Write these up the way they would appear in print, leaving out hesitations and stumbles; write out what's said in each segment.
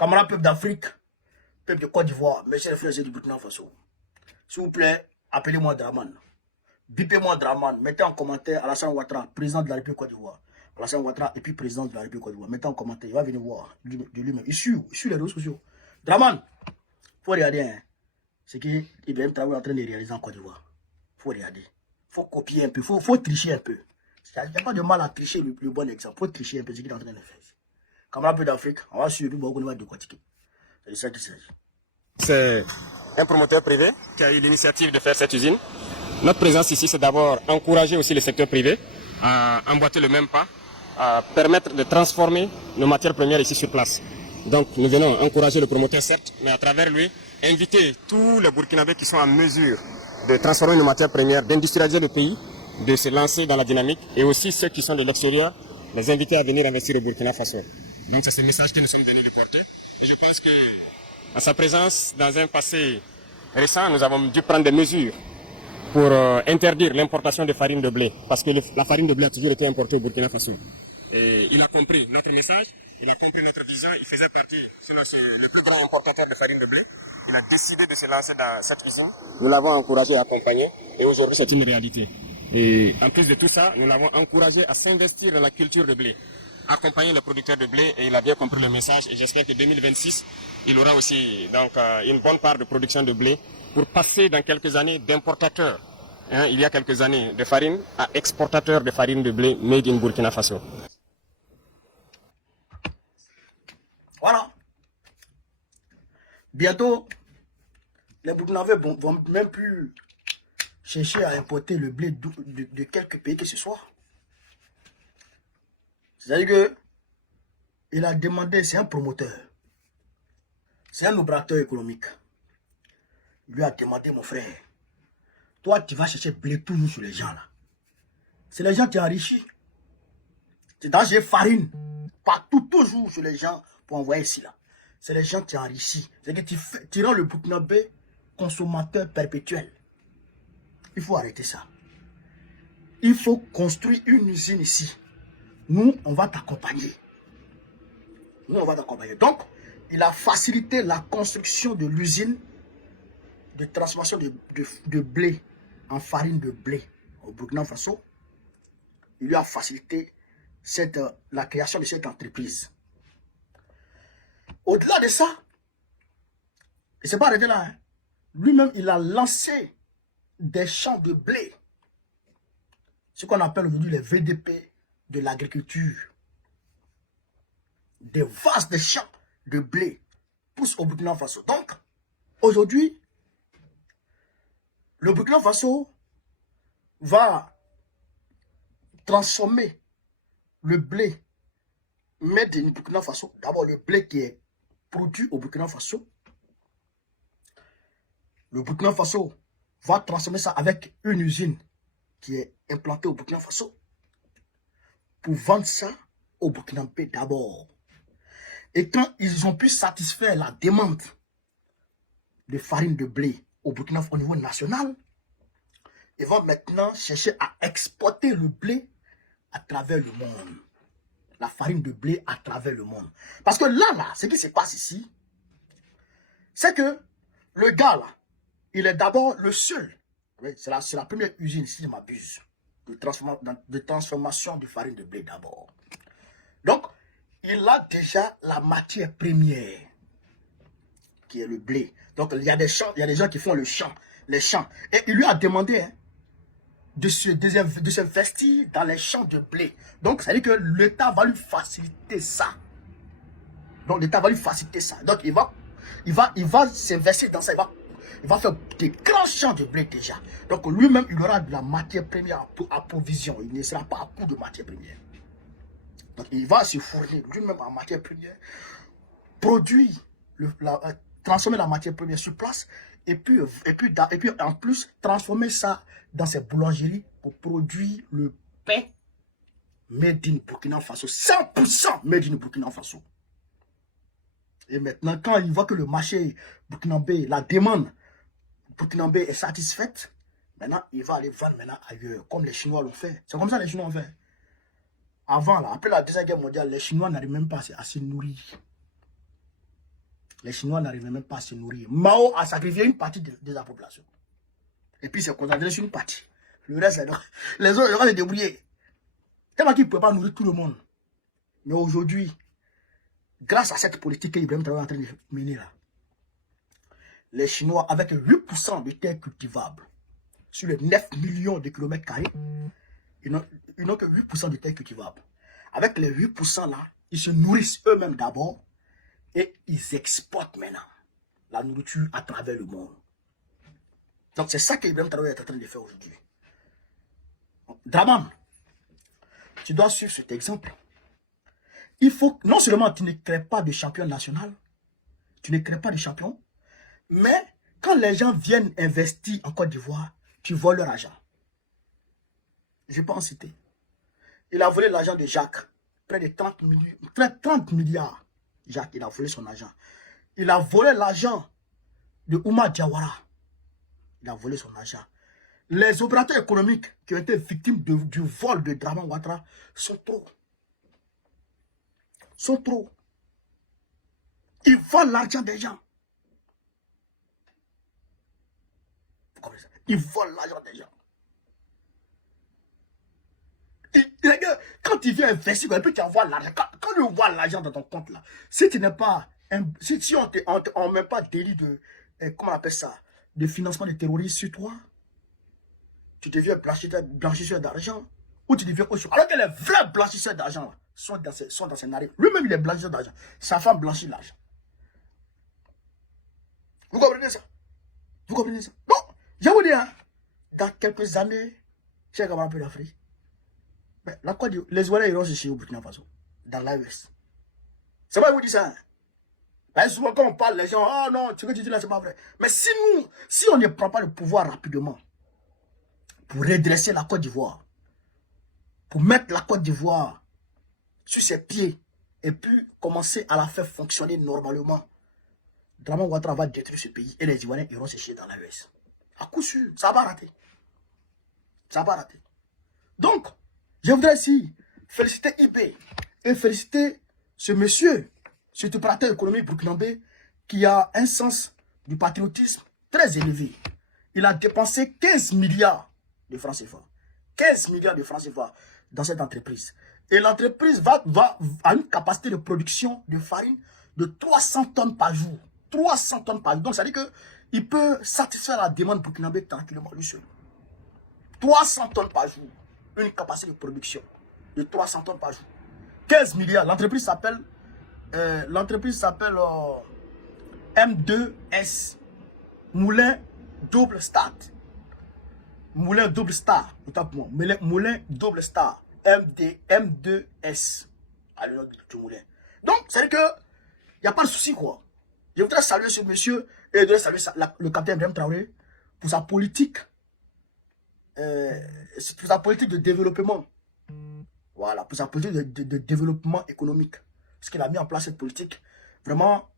Camarades peuple d'Afrique, peuple de Côte d'Ivoire, messieurs les frères du Burkina Faso. S'il vous plaît, appelez-moi Draman. Bipez-moi Draman. Mettez en commentaire Alassane Ouattara, président de la République Côte d'Ivoire. Alassane Ouattara et puis président de la République Côte d'Ivoire. Mettez en commentaire, il va venir voir de lui-même. Il suit les réseaux sociaux. Draman, faut regarder, hein. C'est qu'Ibrahim Traoré est en train de réaliser en Côte d'Ivoire. Faut regarder. Faut copier un peu, faut tricher un peu. Il n'y a pas de mal à tricher le bon exemple. Faut tricher un peu ce qu'il est en train de faire. Camarades peu d'Afrique, on va suivre, on va décortiquer. C'est de ça qu'il s'agit. C'est un promoteur privé qui a eu l'initiative de faire cette usine. Notre présence ici, c'est d'abord encourager aussi le secteur privé à emboîter le même pas, à permettre de transformer nos matières premières ici sur place. Donc nous venons encourager le promoteur, certes, mais à travers lui, inviter tous les Burkinabés qui sont en mesure de transformer nos matières premières, d'industrialiser le pays, de se lancer dans la dynamique, et aussi ceux qui sont de l'extérieur, les inviter à venir investir au Burkina Faso. Donc c'est ce message que nous sommes venus lui porter. Et je pense que, en sa présence, dans un passé récent, nous avons dû prendre des mesures pour interdire l'importation de farine de blé, parce que la farine de blé a toujours été importée au Burkina Faso. Et il a compris notre message, il a compris notre vision, il faisait partie, c'est le plus grand importateur de farine de blé. Il a décidé de se lancer dans cette usine. Nous l'avons encouragé à accompagner, et aujourd'hui c'est une réalité. Et en plus de tout ça, nous l'avons encouragé à s'investir dans la culture de blé, accompagner les producteurs de blé, et il a bien compris le message, et j'espère que 2026, il aura aussi donc une bonne part de production de blé pour passer dans quelques années d'importateur, il y a quelques années, de farine à exportateur de farine de blé made in Burkina Faso. Voilà. Bientôt, les Burkinabés vont même plus chercher à importer le blé de quelques pays que ce soit. C'est-à-dire que il a demandé, c'est un promoteur, c'est un opérateur économique. Il lui a demandé, mon frère, toi tu vas chercher blé toujours sur les gens là. C'est les gens qui enrichissent. Tu dois acheter farine partout, toujours sur les gens pour envoyer ici là. C'est les gens qui enrichissent. C'est que tu rends le Burkinabé consommateur perpétuel. Il faut arrêter ça. Il faut construire une usine ici. Nous, on va t'accompagner. Nous, on va t'accompagner. Donc, il a facilité la construction de l'usine de transformation de blé en farine de blé au Burkina Faso. Il lui a facilité la création de cette entreprise. Au-delà de ça, il ne s'est pas arrêté là. Hein. Lui-même, il a lancé des champs de blé. Ce qu'on appelle aujourd'hui les VDP de l'agriculture. Des vastes champs de blé poussent au Burkina Faso. Donc, aujourd'hui, le Burkina Faso va transformer le blé made in Burkina Faso. D'abord, le blé qui est produit au Burkina Faso. Le Burkina Faso va transformer ça avec une usine qui est implantée au Burkina Faso pour vendre ça au Burkinabé d'abord. Et quand ils ont pu satisfaire la demande de farine de blé au Burkina Faso au niveau national, ils vont maintenant chercher à exporter le blé à travers le monde. La farine de blé à travers le monde. Parce que là, ce qui se passe ici, c'est que le gars là, il est d'abord le seul. C'est la première usine, si je m'abuse, de transformation de farine de blé d'abord. Donc, il a déjà la matière première, qui est le blé. Donc, il y a des gens qui font les champs. Et il lui a demandé de s'investir dans les champs de blé. Donc, ça veut dire que l'État va lui faciliter ça. Donc, l'État va lui faciliter ça. Donc, il va s'investir dans ça. Il va faire des grands champs de blé déjà. Donc, lui-même, il aura de la matière première à provision. Il ne sera pas à coût de matière première. Donc, il va se fournir lui-même en matière première, produire, transformer la matière première sur place, et puis en plus, transformer ça dans ses boulangeries pour produire le pain made in Burkina Faso. 100% made in Burkina Faso. Et maintenant, quand il voit que le marché burkinabé, la demande burkinabé est satisfaite, maintenant, il va aller vendre maintenant ailleurs, comme les Chinois l'ont fait. C'est comme ça que les Chinois ont fait. Avant, là, après la Deuxième Guerre mondiale, les Chinois n'arrivent même pas à se nourrir. Les Chinois n'arrivaient même pas à se nourrir. Mao a sacrifié une partie de la population. Et puis c'est concentré sur une partie. Le reste, les autres, vont se débrouiller. Tellement qu'ils ne pouvaient pas nourrir tout le monde. Mais aujourd'hui, grâce à cette politique qu'Ibrahim Traoré est en train de mener là, les Chinois, avec 8% de terres cultivables, sur les 9 millions de kilomètres carrés, ils n'ont que 8% de terres cultivables. Avec les 8% là, ils se nourrissent eux-mêmes d'abord et ils exportent maintenant la nourriture à travers le monde. Donc c'est ça qu'Ibrahim Traoré est en train de faire aujourd'hui. Draman, tu dois suivre cet exemple. Il faut, non seulement tu ne crées pas de champion national, tu ne crées pas de champion, mais quand les gens viennent investir en Côte d'Ivoire, tu voles leur argent. Je ne vais pas en citer. Il a volé l'argent de Jacques, près de 30 milliards. Jacques, il a volé son argent. Il a volé l'argent de Oumar Diawara. Il a volé son argent. Les opérateurs économiques qui ont été victimes du vol de Draman Ouattara sont trop. Sont trop. Ils volent l'argent des gens. Vous comprenez ça? Ils volent l'argent des gens. Quand il vient investir, et puis tu envoies l'argent, quand tu envoies l'argent dans ton compte là, si tu n'es pas, si on ne met pas délit de, comment on appelle ça, de financement de terroristes sur toi, tu deviens blanchisseur d'argent, ou tu deviens autre chose. Alors que les vrais blanchisseurs d'argent sont dans ses narines. Lui-même il est blanchisseur d'argent, sa femme blanchit l'argent. Vous comprenez ça? Vous comprenez ça? Bon, je vous dis, hein, dans quelques années, j'ai un peu d'Afrique. La Côte d'Ivoire, les Ivoiriens iront chez au Burkina Faso, dans l'AES. C'est pas vous dire ça. Hein? Souvent, quand on parle, les gens, oh non, ce que tu dis là, c'est pas vrai. Mais si on ne prend pas le pouvoir rapidement, pour redresser la Côte d'Ivoire, pour mettre la Côte d'Ivoire sur ses pieds, et puis commencer à la faire fonctionner normalement, Draman Ouattara va détruire ce pays, et les Ivoiriens iront se chier dans l'AES. À coup sûr, ça va rater. Ça va rater. Donc, je voudrais ici féliciter IB et féliciter ce monsieur, cet opérateur économique burkinabé qui a un sens du patriotisme très élevé. Il a dépensé 15 milliards de francs CFA. 15 milliards de francs CFA dans cette entreprise. Et l'entreprise a une capacité de production de farine de 300 tonnes par jour. 300 tonnes par jour. Donc ça veut dire qu'il peut satisfaire la demande burkinabé tranquillement lui seul. 300 tonnes par jour. Une capacité de production de 300 tonnes par jour. 15 milliards. L'entreprise s'appelle M2S. Moulin Double Start. Moulin Double Star. Moulin Double Star. M2S. Allez, du moulin. Donc, c'est que il n'y a pas de souci, quoi. Je voudrais saluer ce monsieur et je voudrais saluer le capitaine Ibrahim Traoré pour sa politique. Pour sa politique de développement. Voilà, pour sa politique de développement économique. Parce qu'il a mis en place cette politique. Vraiment,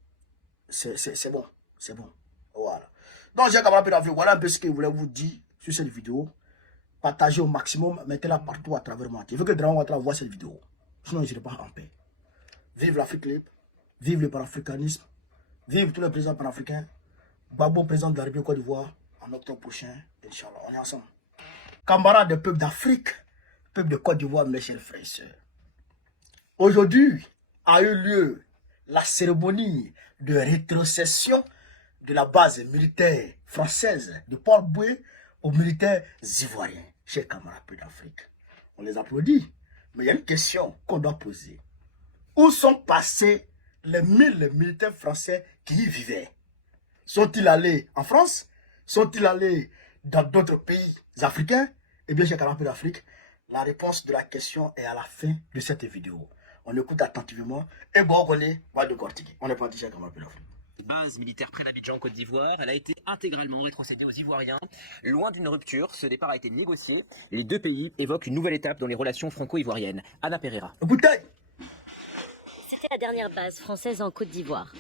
c'est bon. C'est bon. Voilà. Donc, j'ai camarade Pédavio. Voilà un peu ce que je voulais vous dire sur cette vidéo. Partagez au maximum. Mettez-la partout à travers moi. Je veux que Draman Ouattara voit cette vidéo. Sinon, je ne serai pas en paix. Vive l'Afrique libre. Vive le panafricanisme. Vive tous les présidents panafricains. Gbagbo, président de la République Côte d'Ivoire, en octobre prochain. Inch'Allah, on est ensemble. Camarades des peuples d'Afrique, peuple de Côte d'Ivoire, mes chers frères et sœurs. Aujourd'hui a eu lieu la cérémonie de rétrocession de la base militaire française de Port-Boué aux militaires ivoiriens. Chers camarades d'Afrique, on les applaudit, mais il y a une question qu'on doit poser. Où sont passés les 1000 militaires français qui y vivaient? Sont-ils allés en France? Sont-ils allés dans d'autres pays africains? Eh bien, chers camarades d'Afrique, la réponse de la question est à la fin de cette vidéo. On écoute attentivement et bon, on va décortiquer. On est parti, chers camarades d'Afrique. Base militaire près d'Abidjan, Côte d'Ivoire, elle a été intégralement rétrocédée aux Ivoiriens. Loin d'une rupture, ce départ a été négocié. Les deux pays évoquent une nouvelle étape dans les relations franco-ivoiriennes. Anna Pereira. Écoutez, c'était la dernière base française en Côte d'Ivoire.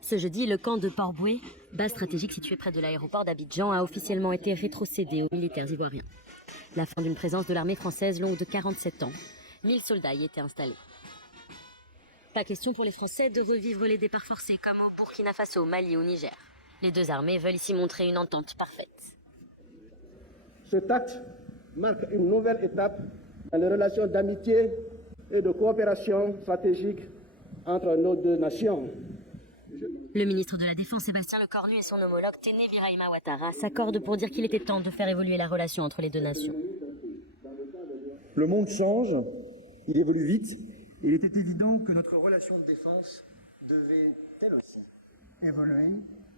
Ce jeudi, le camp de Port-Boué, base stratégique située près de l'aéroport d'Abidjan, a officiellement été rétrocédé aux militaires ivoiriens. La fin d'une présence de l'armée française longue de 47 ans. 1000 soldats y étaient installés. Pas question pour les Français de revivre les départs forcés comme au Burkina Faso, au Mali ou au Niger. Les deux armées veulent ici montrer une entente parfaite. Cet acte marque une nouvelle étape dans les relations d'amitié et de coopération stratégique entre nos deux nations. Le ministre de la Défense Sébastien Lecornu et son homologue Téné Birahima Ouattara s'accordent pour dire qu'il était temps de faire évoluer la relation entre les deux nations. Le monde change, il évolue vite. Il était évident que notre relation de défense devait, elle aussi, évoluer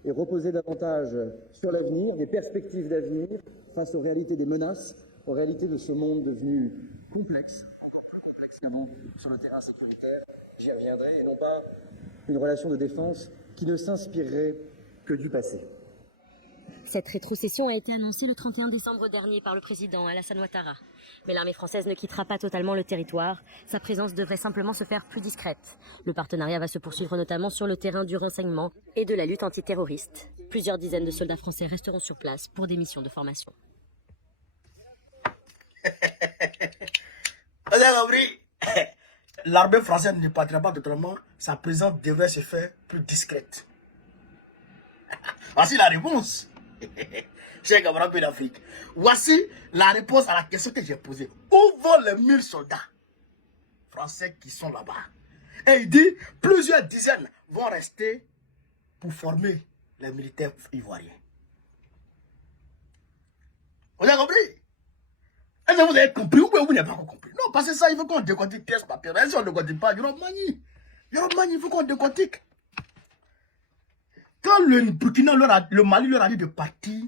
et reposer davantage sur l'avenir, des perspectives d'avenir, face aux réalités des menaces, aux réalités de ce monde devenu complexe, plus complexe qu'avant sur le terrain sécuritaire. J'y reviendrai, et non pas une relation de défense qui ne s'inspirerait que du passé. Cette rétrocession a été annoncée le 31 décembre dernier par le président Alassane Ouattara. Mais l'armée française ne quittera pas totalement le territoire. Sa présence devrait simplement se faire plus discrète. Le partenariat va se poursuivre notamment sur le terrain du renseignement et de la lutte antiterroriste. Plusieurs dizaines de soldats français resteront sur place pour des missions de formation. Vous avez compris? L'armée française ne partira pas totalement. Sa présence devrait se faire plus discrète. Voici la réponse. Chers camarades d'Afrique, voici la réponse à la question que j'ai posée. Où vont les 1000 soldats français qui sont là-bas? Et il dit, plusieurs dizaines vont rester pour former les militaires ivoiriens. Vous avez compris? Est-ce que vous avez compris ou vous n'avez pas compris? Non, parce que ça, il faut qu'on décortique pièce par pièce. Mais si on ne décortique pas, il y aura manie. Il faut qu'on décortique. Quand le Burkina, le Mali leur a dit de partir,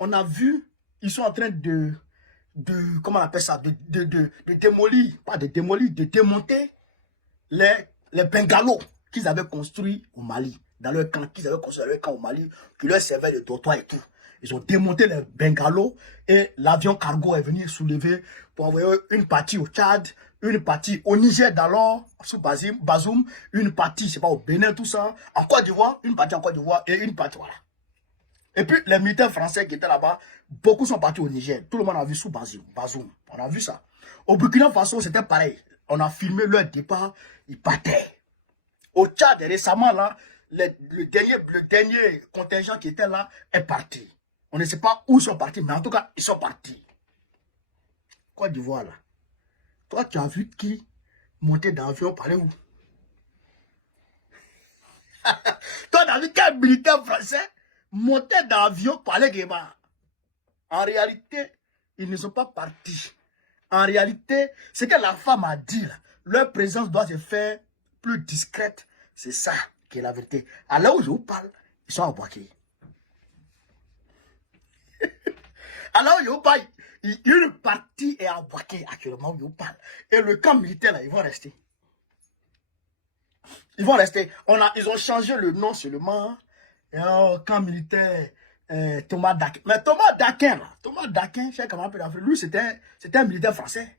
on a vu, ils sont en train de comment on appelle ça, de démolir, pas de démolir, de démonter les bungalows qu'ils avaient construits au Mali, dans leur camp, qu'ils avaient construit dans leur camp au Mali, qui leur servaient de dortoir et tout. Ils ont démonté les bungalows et l'avion cargo est venu soulever pour envoyer une partie au Tchad, une partie au Niger d'alors, sous Bazoum, une partie, je sais pas, au Bénin, tout ça, en Côte d'Ivoire, une partie en Côte d'Ivoire et une partie, voilà. Et puis, les militaires français qui étaient là-bas, beaucoup sont partis au Niger. Tout le monde a vu sous Bazoum. On a vu ça. Au Burkina Faso, c'était pareil. On a filmé leur départ, ils partaient. Au Tchad, récemment, là, le dernier contingent qui était là est parti. On ne sait pas où ils sont partis, mais en tout cas, ils sont partis. Côte d'Ivoire, là. Toi, tu as vu qui monter dans l'avion, parler où? Toi, tu as vu quel militaire français monter dans l'avion, parler Guéba? En réalité, ils ne sont pas partis. En réalité, ce que la femme a dit, là, leur présence doit se faire plus discrète. C'est ça qui est la vérité. À l'heure où je vous parle, ils sont à Boaké. Alors, il parle, une partie est à Boaké actuellement, où il parle. Et le camp militaire, là, ils vont rester. Ils vont rester. Ils ont changé le nom seulement. Camp militaire Thomas Dakin. Mais Thomas Dakin, cher camarade d'Afrique, lui, c'était un militaire français.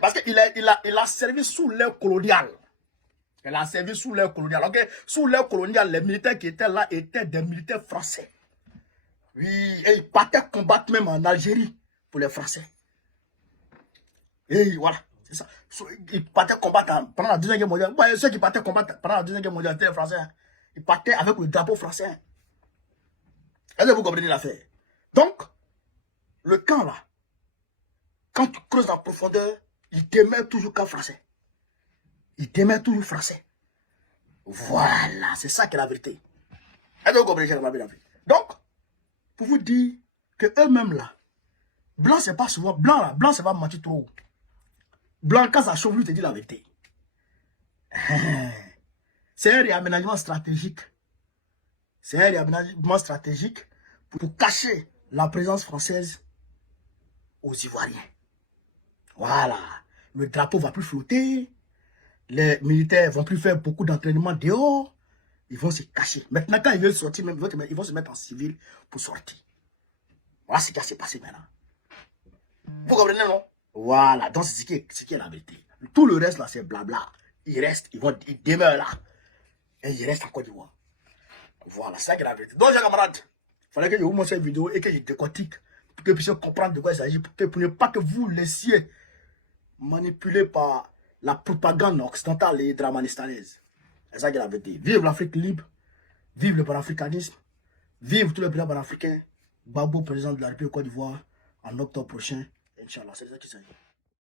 Parce qu'il a servi sous l'ère coloniale. Il a servi sous l'ère coloniale. Okay? Sous l'ère coloniale, les militaires qui étaient là étaient des militaires français. Oui, et ils partaient combattre même en Algérie pour les Français. Et voilà, c'est ça. Ils partaient combattre pendant la Deuxième Guerre mondiale. Ouais, ceux qui partaient combattre pendant la Deuxième Guerre mondiale étaient les Français. Ils partaient avec le drapeau français. Est-ce que vous comprenez l'affaire? Donc, le camp là, quand tu creuses en profondeur, il demeure toujours camp français. Il demeure toujours français. Voilà, c'est ça qui est la vérité. Est-ce que vous comprenez l'affaire? Donc, pour vous dire que eux-mêmes là, blanc c'est pas souvent, blanc c'est pas mentir trop. Blanc quand ça chauffe, lui te dit la vérité. C'est un réaménagement stratégique. C'est un réaménagement stratégique pour cacher la présence française aux Ivoiriens. Voilà. Le drapeau va plus flotter. Les militaires vont plus faire beaucoup d'entraînement dehors. Ils vont se cacher. Maintenant, quand ils veulent sortir, même, ils vont se mettre en civil pour sortir. Voilà ce qui s'est passé maintenant. Vous comprenez, non? Voilà. Donc, c'est ce qui est la vérité. Tout le reste, là, c'est blabla. Ils restent, ils demeurent là. Et ils restent en Côte d'Ivoire. Voilà, c'est ça qui est la vérité. Donc, chers camarades, il fallait que je vous montre cette vidéo et que je décortique pour que vous puissiez comprendre de quoi il s'agit. Pour ne pas que vous laissiez manipuler par la propagande occidentale et dramanistanaise. C'est ça qui est la vérité. Vive l'Afrique libre, vive le panafricanisme, vive tous les présidents panafricains. Babo, président de la République de Côte d'Ivoire, en octobre prochain. Inch'Allah, c'est ça qui s'agit.